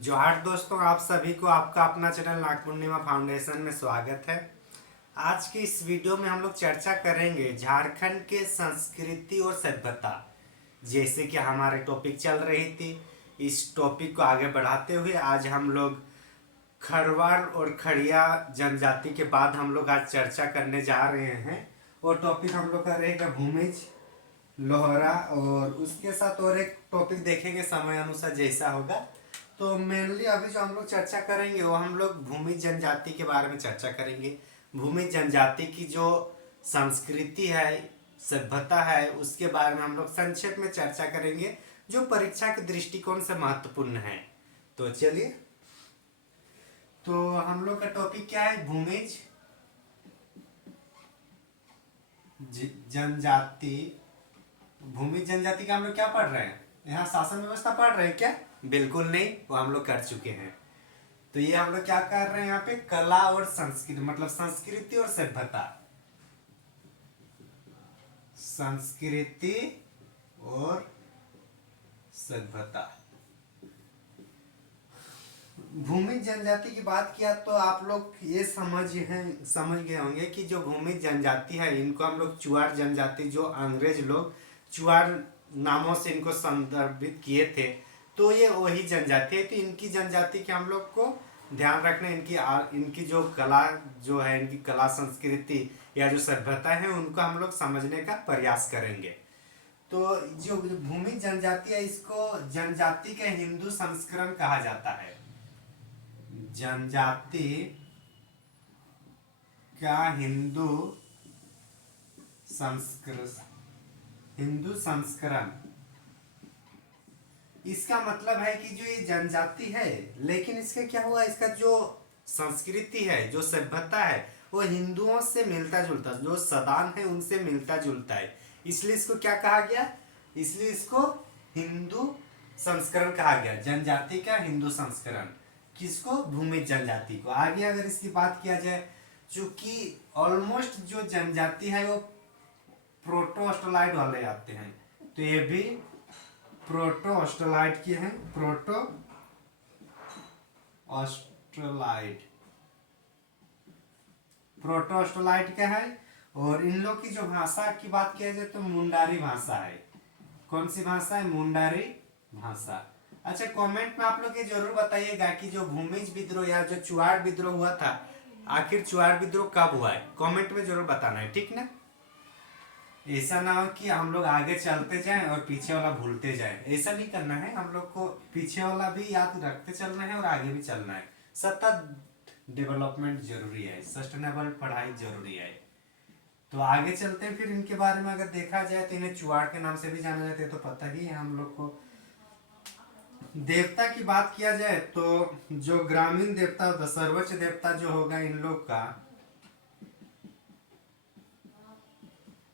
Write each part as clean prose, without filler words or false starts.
जोहार दोस्तों, आप सभी को आपका अपना चैनल नाग पूर्णिमा फाउंडेशन में स्वागत है। आज की इस वीडियो में हम लोग चर्चा करेंगे झारखंड के संस्कृति और सभ्यता। जैसे कि हमारे टॉपिक चल रही थी, इस टॉपिक को आगे बढ़ाते हुए आज हम लोग खरवार और खड़िया जनजाति के बाद हम लोग आज चर्चा करने जा रहे हैं। और टॉपिक हम लोग का रहेगा भूमिज, लोहरा, और उसके साथ और एक टॉपिक देखेंगे समय अनुसार जैसा होगा। तो मेनली अभी जो हम लोग चर्चा करेंगे वो हम लोग भूमि जनजाति के बारे में चर्चा करेंगे। भूमि जनजाति की जो संस्कृति है, सभ्यता है, उसके बारे में हम लोग संक्षेप में चर्चा करेंगे, जो परीक्षा के दृष्टिकोण से महत्वपूर्ण है। तो चलिए, तो हम लोग का टॉपिक क्या है? भूमिज जनजाति। भूमि जनजाति का हम लोग क्या पढ़ रहे हैं? यहाँ शासन व्यवस्था पढ़ रहे हैं क्या? बिल्कुल नहीं, वो हम लोग कर चुके हैं। तो ये हम लोग क्या कर रहे हैं यहाँ पे? कला और संस्कृति, मतलब संस्कृति और सभ्यता। संस्कृति और सभ्यता। भूमि जनजाति की बात किया तो आप लोग ये समझ गए होंगे कि जो भूमि जनजाति है, इनको हम लोग चुआर जनजाति, जो अंग्रेज लोग चुआर नामों से इनको संदर्भित किए थे, तो ये वही जनजाति है। तो इनकी जनजाति के हम लोग को ध्यान रखना, इनकी जो कला जो है, इनकी कला संस्कृति या जो सभ्यता है, उनको हम लोग समझने का प्रयास करेंगे। तो जो भूमि जनजाति है, इसको जनजाति के हिंदू संस्करण कहा जाता है। जनजाति का हिंदू संस्करण। इसका मतलब है कि जो ये जनजाति है, लेकिन इसका क्या हुआ, इसका जो संस्कृति है, जो सभ्यता है, वो हिंदुओं से मिलता जुलता, जो सदान है उनसे मिलता जुलता है। इसलिए इसको क्या कहा गया? इसलिए इसको हिंदू संस्करण कहा गया, जनजाति का हिंदू संस्करण। किसको? भूमि जनजाति को। आगे अगर इसकी बात किया जाए, चूंकि ऑलमोस्ट जो जनजाति है वो प्रोटो ऑस्ट्रोलाइड वाले आते हैं, तो ये भी प्रोटो ऑस्ट्रोलाइड की है। प्रोटो ऑस्ट्रोलाइड, प्रोटो ऑस्ट्रोलाइड का है। और इन लोग की जो भाषा की बात किया जाए तो मुंडारी भाषा है। कौन सी भाषा है? मुंडारी भाषा। अच्छा, कमेंट में आप लोग ये जरूर बताइएगा कि जो भूमिज विद्रोह या जो चुआड़ विद्रोह हुआ था, आखिर चुआड़ विद्रोह कब हुआ है? कमेंट में जरूर बताना है, ठीक ना? ऐसा ना हो कि हम लोग आगे चलते जाएं और पीछे वाला भूलते जाएं। ऐसा नहीं करना है, हम लोग को पीछे वाला भी याद रखते चलना है और आगे भी चलना है। सतत डेवलपमेंट जरूरी है, सस्टेनेबल पढ़ाई जरूरी है। तो आगे चलते हैं। फिर इनके बारे में अगर देखा जाए तो इन्हें चुआड़ के नाम से भी जाना जाता है, तो पता ही है हम लोग को। देवता की बात किया जाए तो जो ग्रामीण देवता होता, सर्वोच्च देवता जो होगा इन लोग का,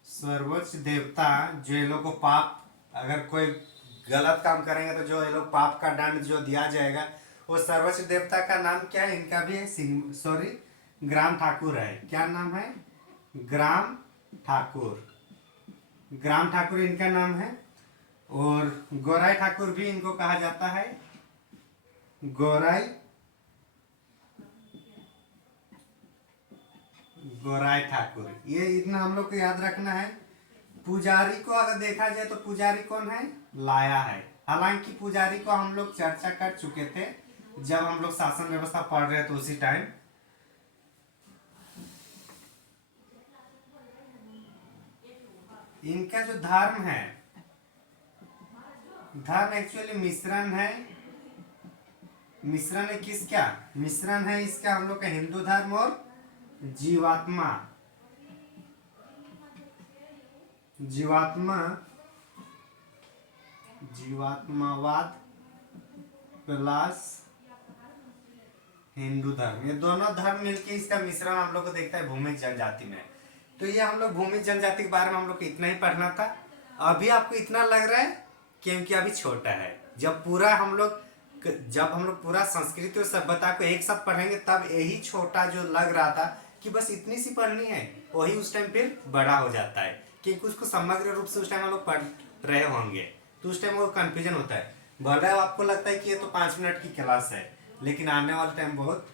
सर्वोच्च देवता, जो ये लोग को पाप, अगर कोई गलत काम करेंगे तो जो ये लोग पाप का दंड जो दिया जाएगा, वो सर्वोच्च देवता का नाम क्या है? इनका भी है ग्राम ठाकुर है। क्या नाम है? ग्राम ठाकुर। ग्राम ठाकुर इनका नाम है। और गोराई ठाकुर भी इनको कहा जाता है। गोराई ठाकुर, ये इतना हम लोग को याद रखना है। पुजारी को अगर देखा जाए तो पुजारी कौन है? लाया है। हालांकि पुजारी को हम लोग चर्चा कर चुके थे जब हम लोग शासन व्यवस्था पढ़ रहे थे, उसी टाइम। इनका जो धर्म है, धर्म एक्चुअली मिश्रण है। मिश्रण है किसका? मिश्रण है इसका हम लोग का हिंदू धर्म और जीवात्मावाद प्लस हिंदू धर्म, ये दोनों धर्म मिलके इसका मिश्रण हम लोग को देखता है भूमि जनजाति में। तो ये हम लोग भूमि जनजाति के बारे में हम लोग को इतना ही पढ़ना था। अभी आपको इतना लग रहा है क्योंकि अभी छोटा है। जब हम लोग पूरा संस्कृति और सभ्यता को एक साथ पढ़ेंगे, तब यही छोटा जो लग रहा था कि बस इतनी सी पढ़नी है, वही उस टाइम फिर बड़ा हो जाता है, क्योंकि उसको समग्र रूप से उस टाइम हम लोग पढ़ रहे होंगे, तो उस टाइम वो कंफ्यूजन होता है। भले आपको लगता है कि ये तो 5 मिनट की क्लास है, लेकिन आने वाला टाइम बहुत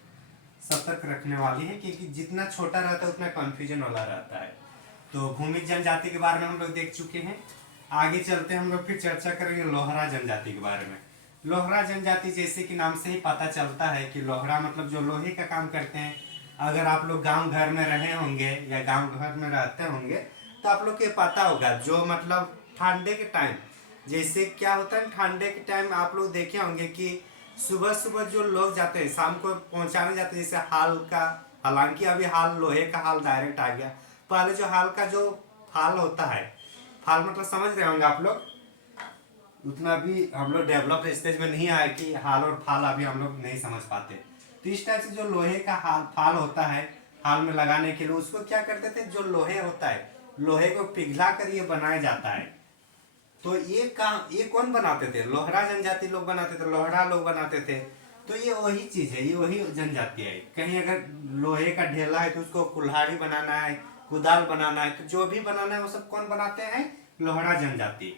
सतर्क रखने वाली है, क्योंकि जितना छोटा रहता है उतना कंफ्यूजन वाला रहता है। तो भूमिज जनजाति के बारे में हम लोग देख चुके हैं। आगे चलते हैं, हम लोग फिर चर्चा करेंगे लोहरा जनजाति के बारे में। लोहरा जनजाति जैसे कि नाम से ही पता चलता है कि लोहरा मतलब जो लोहे का काम करते हैं। अगर आप लोग गांव घर में रहे होंगे या गांव घर में रहते होंगे तो आप लोग को पता होगा, जो मतलब ठंडे के टाइम जैसे क्या होता है, ठंडे के टाइम आप लोग देखे होंगे कि सुबह सुबह जो लोग जाते हैं शाम को पहुंचाने जाते हैं, जैसे हाल का, हालांकि अभी हाल लोहे का हाल डायरेक्ट आ गया। पहले जो हाल का जो फाल होता है, फाल मतलब समझ रहे होंगे आप लोग, उतना भी हम लोग डेवलप स्टेज में नहीं आए कि हाल और फाल अभी हम लोग नहीं समझ पाते। तो इस टाइप से जो लोहे का हाल फाल होता है, हाल में लगाने के लिए उसको क्या करते थे, जो लोहे होता है लोहे को पिघला कर ये बनाया जाता है। तो ये काम ये कौन बनाते थे, लोहरा जनजाति लोग बनाते थे, लोहरा लोग बनाते थे। तो ये वही चीज है, ये वही जनजाति है। कहीं अगर लोहे का ढेला है तो उसको कुल्हाड़ी बनाना है, कुदाल बनाना है, तो जो भी बनाना है वो सब कौन बनाते हैं, लोहरा जनजाति।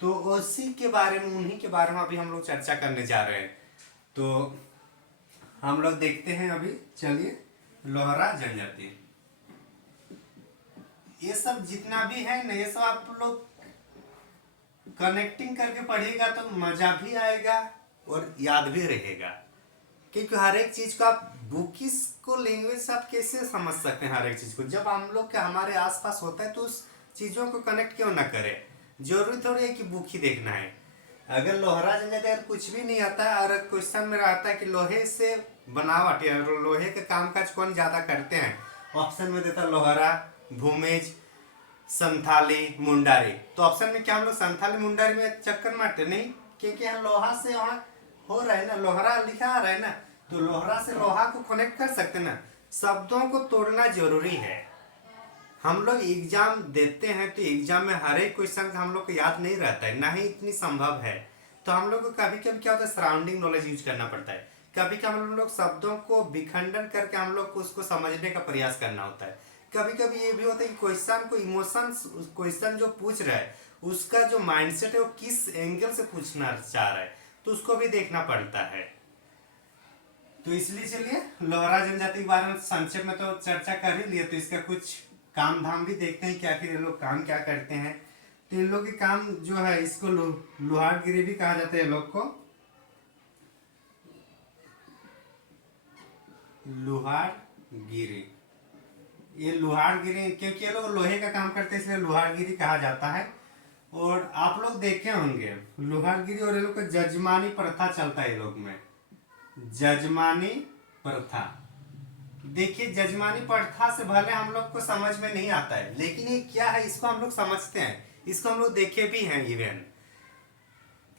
तो उसी के बारे में, उन्हीं के बारे में अभी हम लोग चर्चा करने जा रहे हैं। तो हम लोग देखते हैं अभी, चलिए लोहरा जनजाति, ये सब जितना भी है ना, ये सब आप लोग कनेक्टिंग करके पढ़िएगा तो मजा भी आएगा और याद भी रहेगा। क्योंकि हर एक चीज को आप बुकिस को लैंग्वेज से आप कैसे समझ सकते हैं, हर एक चीज को जब हम लोग के हमारे आसपास होता है तो उस चीजों को कनेक्ट क्यों ना करें। जरूरी थोड़ी है कि बुक ही देखना है। अगर लोहरा जनजाति अगर कुछ भी नहीं आता है और क्वेश्चन में आता है कि लोहे से बनावट या लोहे के कामकाज कौन ज्यादा करते हैं, ऑप्शन में देता लोहरा, भूमिज, संथाली, मुंडारी। तो ऑप्शन में क्या हम लोग संथाली मुंडारी में चक्कर मारते नहीं, क्योंकि यहाँ लोहा से वहाँ हो रहा है ना, लोहरा लिखा आ रहा है ना, तो लोहरा से लोहा को कनेक्ट कर सकते ना। शब्दों को तोड़ना जरूरी है। हम लोग एग्जाम देते हैं तो एग्जाम में हर एक क्वेश्चन का हम लोग को याद नहीं रहता है, ना ही इतनी संभव है। तो हम लोग को कभी कभी क्या होता है, सराउंडिंग नॉलेज यूज करना पड़ता है। कभी कभी हम लोग शब्दों को विखंडन करके हम लोग को उसको समझने का प्रयास करना होता है। कभी कभी ये भी होता है कि क्वेश्चन को इमोशंस, क्वेश्चन जो पूछ रहा है उसका जो माइंडसेट है वो किस एंगल से पूछना चाह रहा है, तो उसको भी देखना पड़ता है। तो इसलिए चलिए लोहरा जनजाति के बारे में संक्षेप में तो चर्चा कर ही लिए, तो इसका कुछ काम धाम भी देखते हैं कि आखिर ये लोग काम क्या करते हैं। तो इन लोग के काम जो है, इसको लोहारगिरी भी कहा जाता है, लोग को लोहारगिरी। ये लोहारगिरी क्योंकि ये लोग लोहे का काम करते हैं इसलिए लोहारगिरी कहा जाता है। और आप लोग देखे होंगे लोहारगिरी, और ये लोग का जजमानी प्रथा चलता है ये लोग में, जजमानी प्रथा। देखिए जजमानी प्रथा से भले हम लोग को समझ में नहीं आता है, लेकिन ये क्या है इसको हम लोग समझते हैं, इसको हम लोग देखे भी हैं। इवन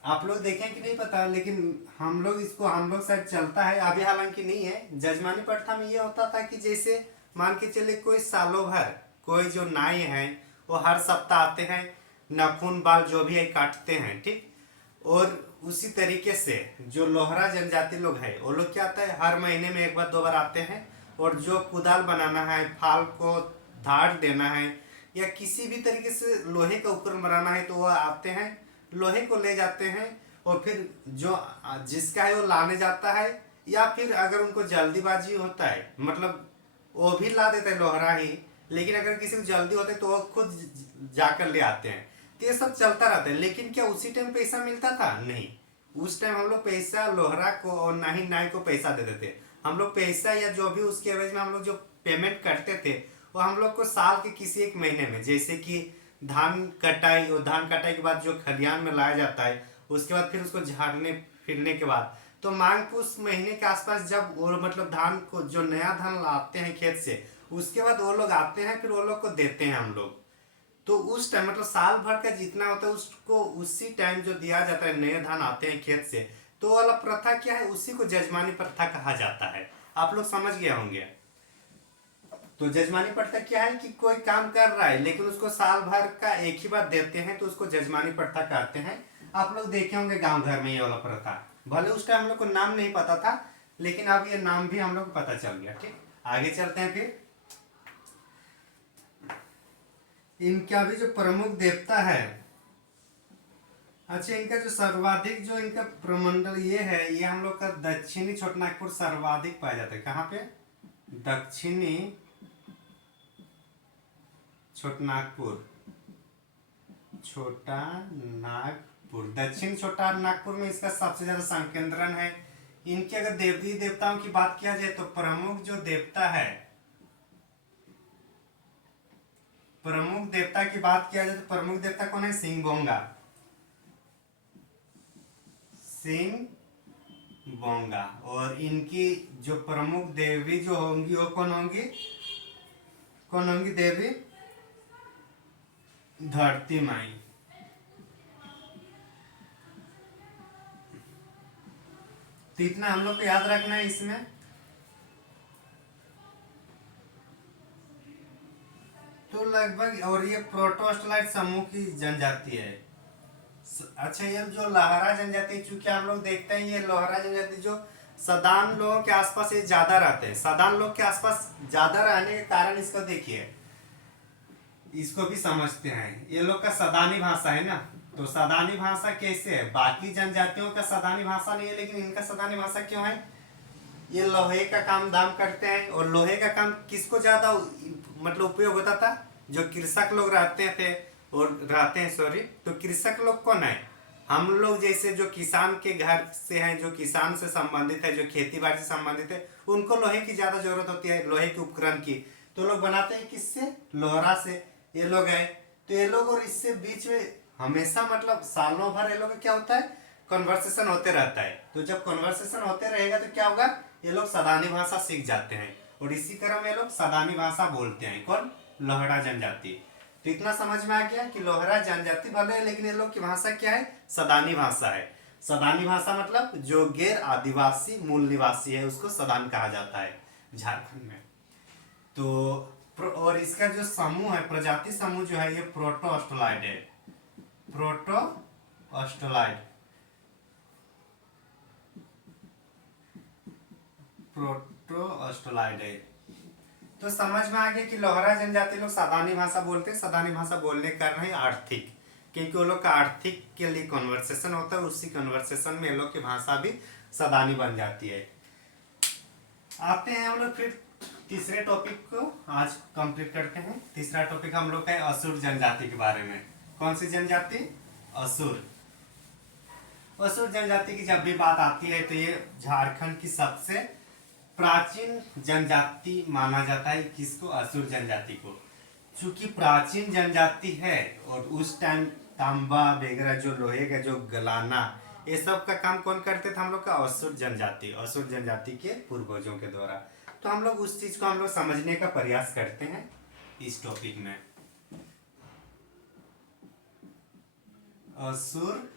आप लोग देखें कि नहीं पता, लेकिन हम लोग इसको, हम लोग शायद चलता है अभी, हालांकि नहीं है। जजमानी प्रथा में ये होता था कि जैसे मान के चले कोई सालों भर कोई जो नाई है वो हर सप्ताह आते हैं, नाखून बाल जो भी है काटते हैं, ठीक। और उसी तरीके से जो लोहरा जनजाति लोग हैं वो लोग क्या आता है, हर महीने में एक बार दो बार आते हैं। और जो कुदाल बनाना है, फाल को धार देना है, या किसी भी तरीके से लोहे का उपकरण बनाना है तो वह आते हैं, लोहे को ले जाते हैं। और फिर जो जिसका है वो लाने जाता है, या फिर अगर उनको जल्दीबाजी होता है मतलब वो भी ला देता है लोहरा ही, लेकिन अगर किसी को जल्दी होता है तो वो खुद जाकर ले आते हैं। तो ये सब चलता रहता है। लेकिन क्या उसी टाइम पैसा मिलता था, नहीं। उस टाइम हम लोग पैसा लोहरा को और ना ही नाई को पैसा देते थे। हम लोग पैसा या जो भी उसके एवज में हम लोग जो पेमेंट करते थे वो हम लोग को साल के किसी एक महीने में, जैसे कि धान कटाई, और धान कटाई के बाद जो खलियान में लाया जाता है, उसके बाद फिर उसको झाड़ने फिरने के बाद, तो माघ पुष महीने के आसपास जब वो मतलब धान को जो नया धान लाते हैं खेत से, उसके बाद वो लोग आते हैं, फिर वो लोग को देते हैं हम लोग। तो उस टाइम मतलब साल भर का जितना होता है उसको उसी टाइम जो दिया जाता है, नए धान आते हैं खेत से, तो वाला प्रथा क्या है, उसी को जजमानी प्रथा कहा जाता है। आप लोग समझ गए होंगे। तो जजमानी प्रथा क्या है कि कोई काम कर रहा है लेकिन उसको साल भर का एक ही बार देते हैं, तो उसको जजमानी प्रथा कहते हैं। आप लोग देखे होंगे गांव घर में ये वाला प्रथा, भले उस टाइम हम लोग को नाम नहीं पता था, लेकिन अब ये नाम भी हम लोग को पता चल गया, ठीक। आगे चलते हैं। फिर इनका भी जो प्रमुख देवता है अच्छा, इनका जो सर्वाधिक जो इनका प्रमंडल ये है, ये हम लोग का दक्षिणी छोटानागपुर सर्वाधिक पाया जाता है। कहाँ पे? दक्षिणी छोटानागपुर। छोटा नागपुर, दक्षिण छोटा नागपुर में इसका सबसे ज्यादा संकेंद्रण है। इनके अगर देवी देवताओं की बात किया जाए तो प्रमुख जो देवता है, प्रमुख देवता की बात किया जाए तो प्रमुख देवता कौन है? सिंह बोंगा। सिंह बोंगा। और इनकी जो प्रमुख देवी जो होंगी वो कौन होंगी? कौन होंगी देवी? धरती माई। तो इतना हम लोग को याद रखना है इसमें। तो लगभग, और ये प्रोटोस्टलाइट समूह की जनजाति है। अच्छा, ये जो लोहारा जनजाति, चूंकि हम लोग देखते हैं ये लोहारा जनजाति जो सदान लोगों के आसपास ये ज्यादा रहते हैं। सदान लोग के आसपास ज्यादा रहने के कारण इसको देखिए, इसको भी समझते हैं। ये लोग का सदानी भाषा है ना। तो सदानी भाषा कैसे है? बाकी जनजातियों का सदानी भाषा नहीं है, लेकिन इनका सदानी भाषा क्यों है? ये लोहे का काम धाम करते हैं। और लोहे का काम किसको ज्यादा मतलब उपयोग होता था? जो कृषक लोग रहते थे और रहते हैं, सॉरी। तो कृषक लोग कौन है? हम लोग जैसे जो किसान के घर से हैं, जो किसान से संबंधित है, जो खेती बाड़ी से संबंधित है, उनको लोहे की ज्यादा जरूरत होती है, लोहे के उपकरण की। तो लोग बनाते हैं किससे? लोहरा से। ये लोग है। तो ये लोग, और इससे बीच में हमेशा मतलब सालों भर ये लोग का क्या होता है? कन्वर्सेशन होते रहता है। तो जब कन्वर्सेशन होते रहेगा तो क्या होगा? ये लोग सदानी भाषा सीख जाते हैं, और इसी क्रम में ये लोग सदानी भाषा बोलते हैं। कौन? लोहरा जनजाति। तो इतना समझ में आ गया कि लोहरा जनजाति भले है, लेकिन ये लोग की भाषा क्या है? सदानी भाषा है। सदानी भाषा मतलब जो गैर आदिवासी मूल निवासी है उसको सदान कहा जाता है झारखंड में। तो और इसका जो समूह है, प्रजाति समूह जो है, ये प्रोटो ऑस्ट्रोलाइड है। प्रोटो ऑस्ट्रोलाइड। प्रोटो ऑस्ट्रोलाइड है। तो समझ में आ गया कि लोहरा जनजाति लोग सदानी भाषा बोलते हैं। सदानी भाषा बोलने का कारण है आर्थिक, क्योंकि वो लोग का आर्थिक के लिए कन्वर्सेशन होता है, उसी कन्वर्सेशन में ये लोग की भाषा भी सदानी बन जाती है। आते हैं हम लोग फिर तीसरे टॉपिक को आज कंप्लीट करते हैं। तीसरा टॉपिक हम लोग का है असुर जनजाति के बारे में। कौन सी जनजाति? असुर। असुर जनजाति की जब भी बात आती है तो ये झारखंड की सबसे प्राचीन जनजाति माना जाता है। किसको? असुर जनजाति को। चूंकि प्राचीन जनजाति है, और उस टाइम तांबा वगैरह जो लोहे का जो गलाना, ये सब का काम कौन करते थे? हम लोग का असुर जनजाति। असुर जनजाति के पूर्वजों के द्वारा। तो हम लोग उस चीज को हम लोग समझने का प्रयास करते हैं इस टॉपिक में। असुर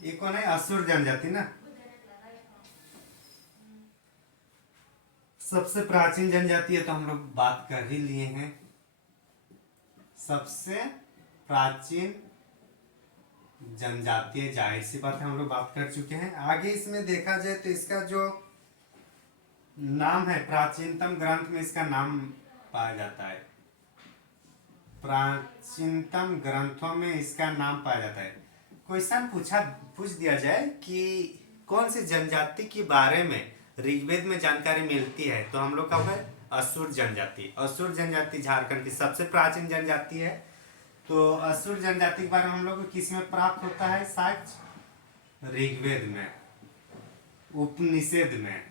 ये कौन है? असुर जनजाति ना। सबसे प्राचीन जनजाति है तो हम लोग बात कर ही लिए हैं। सबसे प्राचीन जनजाति है, जाहिर सी बात है हम लोग बात कर चुके हैं। आगे इसमें देखा जाए तो इसका जो नाम है, प्राचीनतम ग्रंथ में इसका नाम पाया जाता है। प्राचीनतम ग्रंथों में इसका नाम पाया जाता है। क्वेश्चन पूछ दिया जाए कि कौन सी जनजाति के बारे में ऋग्वेद में जानकारी मिलती है, तो हम लोग का होगा असुर जनजाति। असुर जनजाति झारखंड की सबसे प्राचीन जनजाति है। तो असुर जनजाति के बारे में हम लोग को किस में प्राप्त होता है? साक्ष्य ऋग्वेद में, उपनिषद में।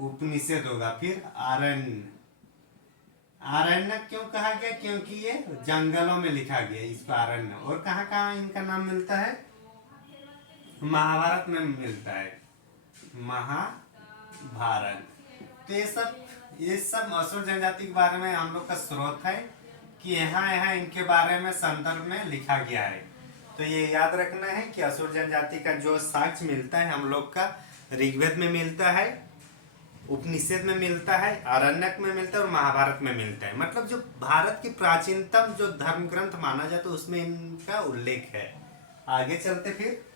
उपनिषद होगा। फिर आरण्य। आरण्य क्यों कहा गया? क्योंकि ये जंगलों में लिखा गया इसको आरण्य। और कहाँ कहाँ इनका नाम मिलता है? महाभारत में मिलता है। महाभारत। तो ये सब असुर जनजाति के बारे में हम लोग का स्रोत है कि यहाँ यहाँ इनके बारे में संदर्भ में लिखा गया है। तो ये याद रखना है कि असुर जनजाति का जो साक्ष्य मिलता है हम लोग का ऋग्वेद में मिलता है, उपनिषद में मिलता है, आरण्यक में मिलता है और महाभारत में मिलता है। मतलब जो भारत की प्राचीनतम जो धर्म ग्रंथ माना जाता है उसमें इनका उल्लेख है। आगे चलते फिर।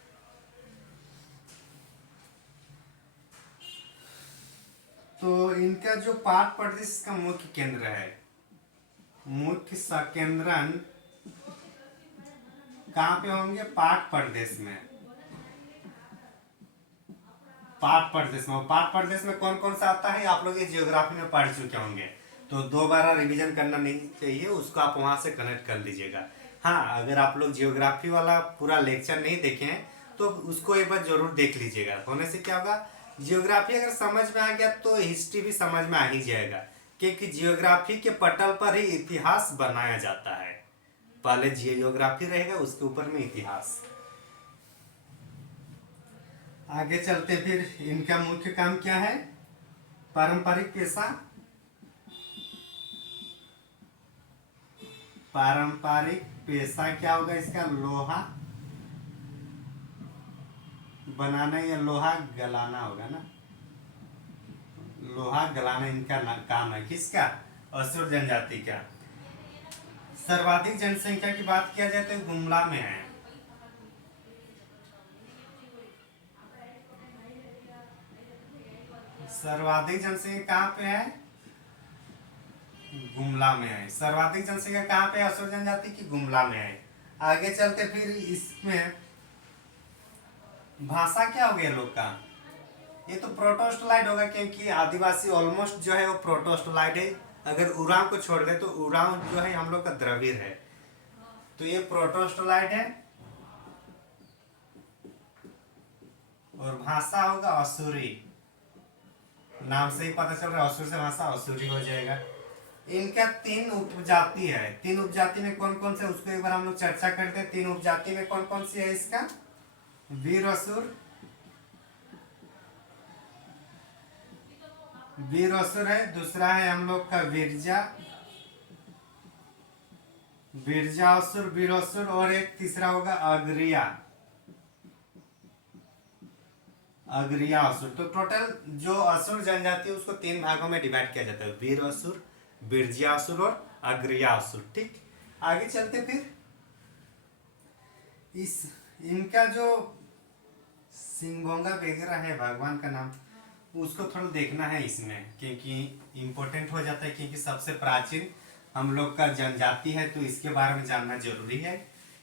तो इनका जो पाठ प्रदेश का मुख्य केंद्र है, मुख्य संकेंद्रण कहाँ पे होंगे? पाठ प्रदेश में। पाठ प्रदेश में, पाठ प्रदेश में कौन कौन सा आता है आप लोग ये जियोग्राफी में पढ़ चुके होंगे, तो दोबारा रिवीजन करना नहीं चाहिए, उसको आप वहां से कनेक्ट कर लीजिएगा। हाँ, अगर आप लोग जियोग्राफी वाला पूरा लेक्चर नहीं देखे हैं तो उसको एक बार जरूर देख लीजिएगा। होने से क्या होगा, जियोग्राफी अगर समझ में आ गया तो हिस्ट्री भी समझ में आ ही जाएगा, क्योंकि जियोग्राफी के पटल पर ही इतिहास बनाया जाता है। पहले जियोग्राफी रहेगा, उसके ऊपर में इतिहास। आगे चलते फिर इनका मुख्य काम क्या है? पारंपरिक पेशा, पारंपरिक पेशा क्या होगा इसका? लोहा बनाना या लोहा गलाना होगा ना, लोहा गलाना इनका काम है। किसका? असुर जनजाति का। सर्वाधिक जनसंख्या की बात किया जाए तो गुमला में है। सर्वाधिक जनसंख्या कहाँ पे है? गुमला में है। सर्वाधिक जनसंख्या कहाँ पे है असुर जनजाति की? गुमला में है। आगे चलते फिर इसमें भाषा क्या हो गया लोग का? ये तो प्रोटोस्टलाइड होगा, क्योंकि आदिवासी ऑलमोस्ट जो है वो प्रोटोस्टलाइड है। अगर उराव को छोड़ दे तो उराव जो है हम लोग का द्रविड़ है, तो ये प्रोटोस्टलाइड है। और भाषा होगा असुरी, नाम से ही पता चल रहा है असुर से भाषा असुरी हो जाएगा। इनका 3 उपजाति है। 3 उपजाति में कौन कौन से, उसको एक बार हम लोग चर्चा करते हैं। 3 उपजाति में कौन कौन सी है इसका? वीर असुर, वीर असुर है। दूसरा है हम लोग का विरजा, विरजा असुर, वीर असुर। और एक तीसरा होगा अग्रिया, अग्रिया असुर। तो टोटल जो असुर जनजाति है उसको 3 भागों में डिवाइड किया जाता है, वीर असुर, बिरजिया असुर और अग्रिया असुर। ठीक, आगे चलते फिर इस इनका जो सिंगोंगा वगैरह है भगवान का नाम, उसको थोड़ा देखना है इसमें, क्योंकि इम्पोर्टेंट हो जाता है, क्योंकि सबसे प्राचीन हम लोग का जनजाति है, तो इसके बारे में जानना जरूरी है।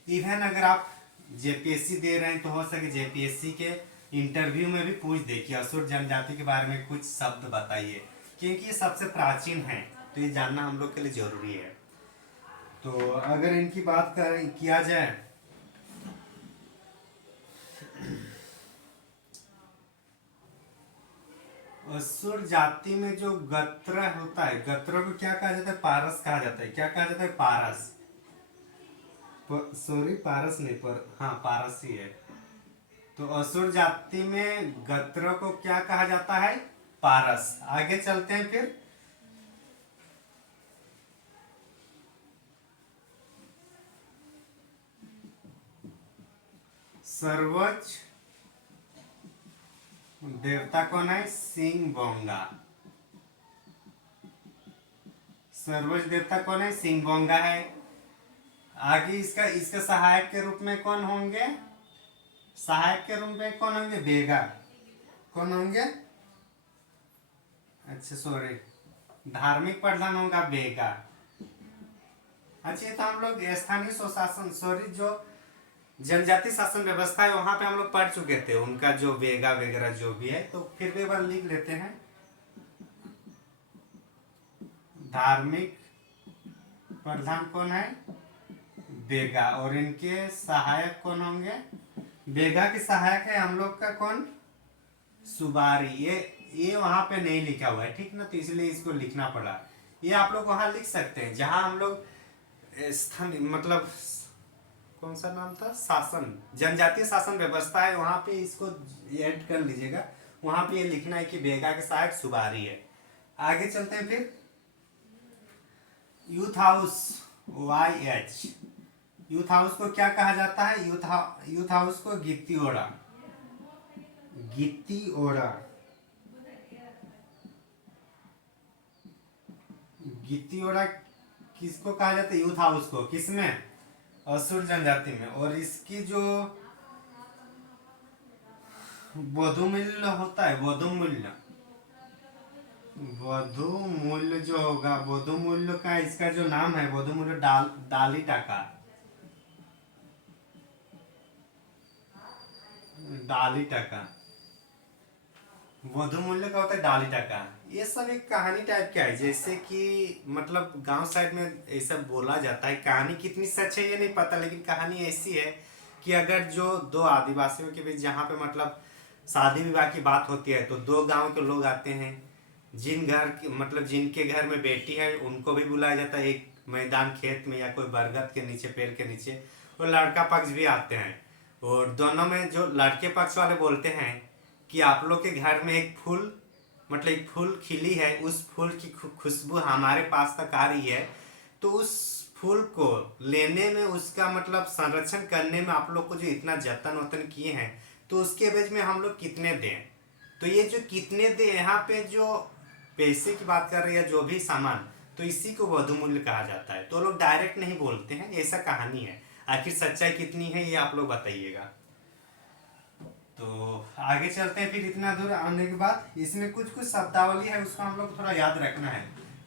इवन अगर आप जेपीएससी दे रहे हैं तो हो सके जेपीएससी के इंटरव्यू में भी पूछ दे कि असुर जनजाति के बारे में कुछ शब्द बताइए, क्योंकि ये सबसे प्राचीन है, तो ये जानना हम लोग के लिए जरूरी है। तो अगर इनकी बात किया जाए, असुर जाति में जो गत्र होता है, गत्रों को क्या कहा जाता है? पारस कहा जाता है। क्या कहा जाता है? पारस। सॉरी, पारस नहीं, पर हाँ पारस ही है। तो असुर जाति में गत्रों को क्या कहा जाता है? पारस। आगे चलते हैं फिर सर्वोच्च देवता कौन है? सिंगबोंगा। सर्वोच्च देवता कौन है? सिंगबोंगा है। आगे इसका इसके सहायक के रूप में कौन होंगे? सहायक के रूप में कौन होंगे? बेगा। कौन होंगे? अच्छा सॉरी, धार्मिक प्रधान होगा बेगा। अच्छा, ये तो हम लोग स्थानीय स्वशासन, सॉरी, जो जनजाति शासन व्यवस्था है वहां पे हम लोग पढ़ चुके थे, उनका जो वेगा वगैरह जो भी है, तो फिर भी एक बार लिख लेते हैं। धार्मिक प्रधान कौन है? बेगा। और इनके सहायक कौन होंगे? बेगा के सहायक है हम लोग का कौन? सुबारी। ये वहां पे नहीं लिखा हुआ है, ठीक ना, तो इसलिए इसको लिखना पड़ा। ये आप लोग वहां लिख सकते हैं जहां हम लोग स्थानीय, मतलब कौन सा नाम था, शासन, जनजातीय शासन व्यवस्था है, वहां पे इसको ऐड कर लीजिएगा। वहां पे ये लिखना है कि बेगा के सहायक सुबारी है। आगे चलते हैं फिर youth house, YH। Youth house को क्या कहा जाता है? यूथ हाउस को गित्तियोड़ा, गित्तियोड़ा, गित्तियोड़ा किसको कहा जाता है? यूथ हाउस को। किसमें? असुर जनजाति में। और इसकी जो वधु मूल्य होता है, वधु मूल्य, वधु मूल्य जो होगा, वधु मूल्य का इसका जो नाम है, वधु मूल्य डाली टाका, डाली टाका। वधु मूल्य का होता है डाली टाका। ये सब एक कहानी टाइप का है, जैसे कि मतलब गांव साइड में ऐसा बोला जाता है। कहानी कितनी सच है ये नहीं पता, लेकिन कहानी ऐसी है कि अगर जो दो आदिवासियों के बीच जहाँ पे मतलब शादी विवाह की बात होती है, तो दो गांव के लोग आते हैं। जिन घर मतलब जिनके घर में बेटी है उनको भी बुलाया जाता है एक मैदान खेत में या कोई बरगद के नीचे, पेड़ के नीचे। और लड़का पक्ष भी आते हैं। और दोनों में जो लड़के पक्ष वाले बोलते हैं कि आप लोग के घर में एक फूल मतलब एक फूल खिली है, उस फूल की खुशबू हमारे पास तक आ रही है। तो उस फूल को लेने में, उसका मतलब संरक्षण करने में आप लोग को जो इतना जतन वतन किए हैं, तो उसके एवज में हम लोग कितने दें। तो ये जो कितने दें, यहाँ पे जो पैसे की बात कर रहे हैं, जो भी सामान, तो इसी को वधु मूल्य कहा जाता है। तो लोग डायरेक्ट नहीं बोलते हैं, ऐसा कहानी है। आखिर सच्चाई कितनी है ये आप लोग बताइएगा। तो आगे चलते हैं। फिर इतना दूर आने के बाद इसमें कुछ कुछ शब्दावली है, उसको हम लोग थोड़ा याद रखना है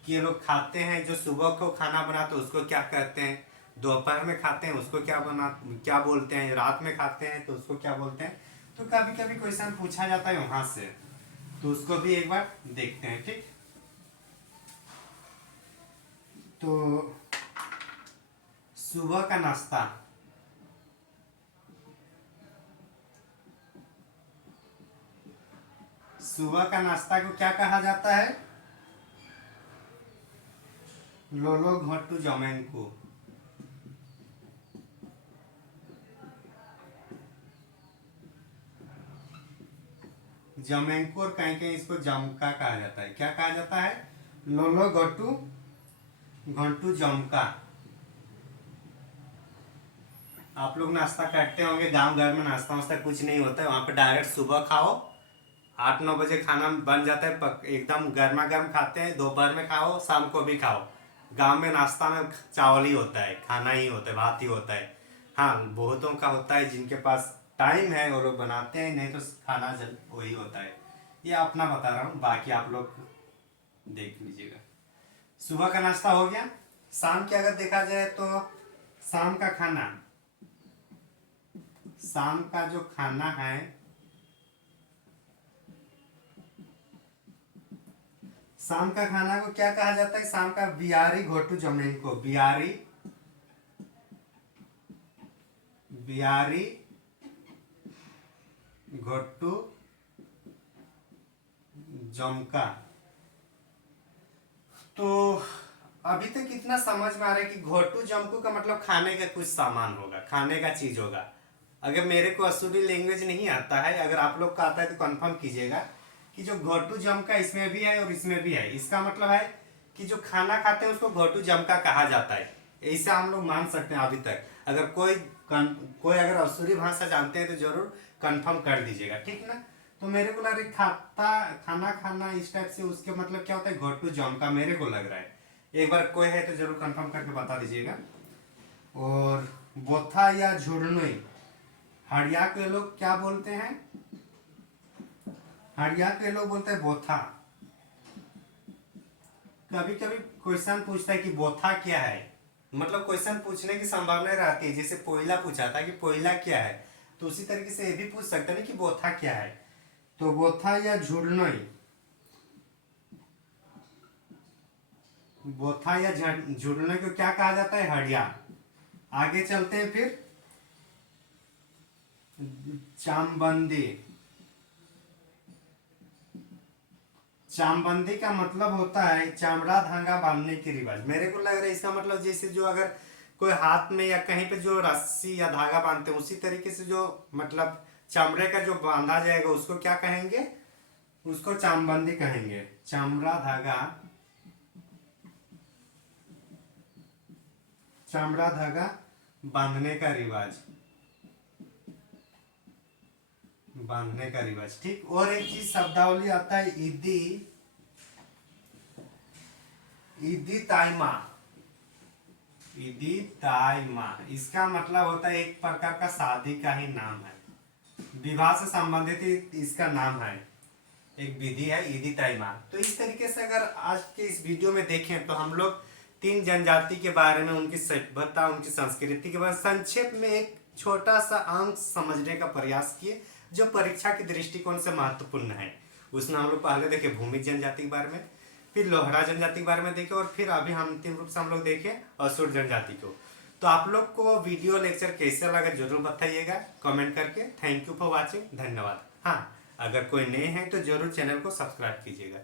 कि ये लोग खाते हैं। जो सुबह को खाना बनाते हैं उसको क्या कहते हैं, दोपहर में खाते हैं उसको क्या बोलते हैं, रात में खाते हैं तो उसको क्या बोलते हैं। तो कभी कभी क्वेश्चन पूछा जाता है वहां से, तो उसको भी एक बार देखते हैं। ठीक। तो सुबह का नाश्ता, सुबह का नाश्ता को क्या कहा जाता है? लोलो घोटू जमेंकू। जमेंकू और कहीं कहीं इसको जमका कहा जाता है। क्या कहा जाता है? लोलो घोटू घंटू जमका। आप लोग नाश्ता करते होंगे, गांव घर में नाश्ता वास्ता कुछ नहीं होता है, वहां पे डायरेक्ट सुबह खाओ, 8-9 बजे खाना बन जाता है, एकदम गर्मा गर्म खाते हैं। दोपहर में खाओ, शाम को भी खाओ। गांव में नाश्ता में चावल ही होता है, खाना ही होता है, भात ही होता है। हाँ, बहुतों का होता है जिनके पास टाइम है वो लोग बनाते हैं, नहीं तो खाना जब वही होता है। ये अपना बता रहा हूँ, बाकी आप लोग देख लीजिएगा। सुबह का नाश्ता हो गया। शाम की अगर देखा जाए तो शाम का खाना, शाम का जो खाना है, शाम का खाना को क्या कहा जाता है? शाम का बियारी घोटू जमीन को, बियारी बियारी घोटू जमका। तो अभी तक इतना समझ में आ रहा है कि घोटू जमकू का मतलब खाने का कुछ सामान होगा, खाने का चीज होगा। अगर मेरे को असुरी लैंग्वेज नहीं आता है, अगर आप लोग का आता है तो कंफर्म कीजिएगा कि जो घोटू जमका इसमें भी है और इसमें भी है। इसका मतलब है कि जो खाना खाते हैं उसको घोटू जमका कहा जाता है। ऐसा हम लोग मान सकते हैं अभी तक। अगर कोई अगर असुरी भाषा जानते हैं तो जरूर कंफर्म कर दीजिएगा, ठीक ना। तो मेरे को लग रहा है खाता खाना खाना इस टाइप से, उसके मतलब क्या होता है? घोटू जमका मेरे को लग रहा है। एक बार कोई है तो जरूर कंफर्म करके बता दीजिएगा। और बोथा या झुरनुई, हड़िया के लोग क्या बोलते हैं? हड़िया के लोग बोलते हैं बोथा। कभी कभी क्वेश्चन पूछता है कि बोथा क्या है, मतलब क्वेश्चन पूछने की संभावना रहती है। जैसे पोइला पूछा था कि पोइला क्या है, तो उसी तरीके से ये भी पूछ सकते हैं कि बोथा क्या है। तो बोथा या झुरनई, बोथा या झुरनई को क्या कहा जाता है? हड़िया। आगे चलते हैं फिर। चामबंदी, चामबंदी का मतलब होता है चमड़ा धागा बांधने की रिवाज। मेरे को लग रहा है इसका मतलब जैसे जो अगर कोई हाथ में या कहीं पे जो रस्सी या धागा बांधते हैं, उसी तरीके से जो मतलब चमड़े का जो बांधा जाएगा उसको क्या कहेंगे? उसको चामबंदी कहेंगे। चमड़ा धागा, चमड़ा धागा बांधने का रिवाज, बांधने का रिवाज। ठीक। और एक चीज शब्दावली आता है, ईदी, ईदी ताइमा, ईदी ताइमा। इसका मतलब होता है एक प्रकार का शादी का ही नाम है, विवाह से संबंधित इसका नाम है। एक विधि है ईदी ताइमा। तो इस तरीके से अगर आज के इस वीडियो में देखें तो हम लोग 3 जनजाति के बारे में, उनकी सभ्यता, उनकी संस्कृति के बारे में संक्षेप में एक छोटा सा अंक समझने का प्रयास किए जो परीक्षा के दृष्टिकोण से महत्वपूर्ण है। उसमें हम लोग पहले देखे भूमि जनजाति के बारे में, फिर लोहरा जनजाति के बारे में देखे, और फिर अभी अंतिम रूप से हम लोग देखे असुर जनजाति को। तो आप लोग को वीडियो लेक्चर कैसे लगा जरूर बताइएगा कमेंट करके। थैंक यू फॉर वॉचिंग, धन्यवाद। हाँ, अगर कोई नए हैं तो जरूर चैनल को सब्सक्राइब कीजिएगा।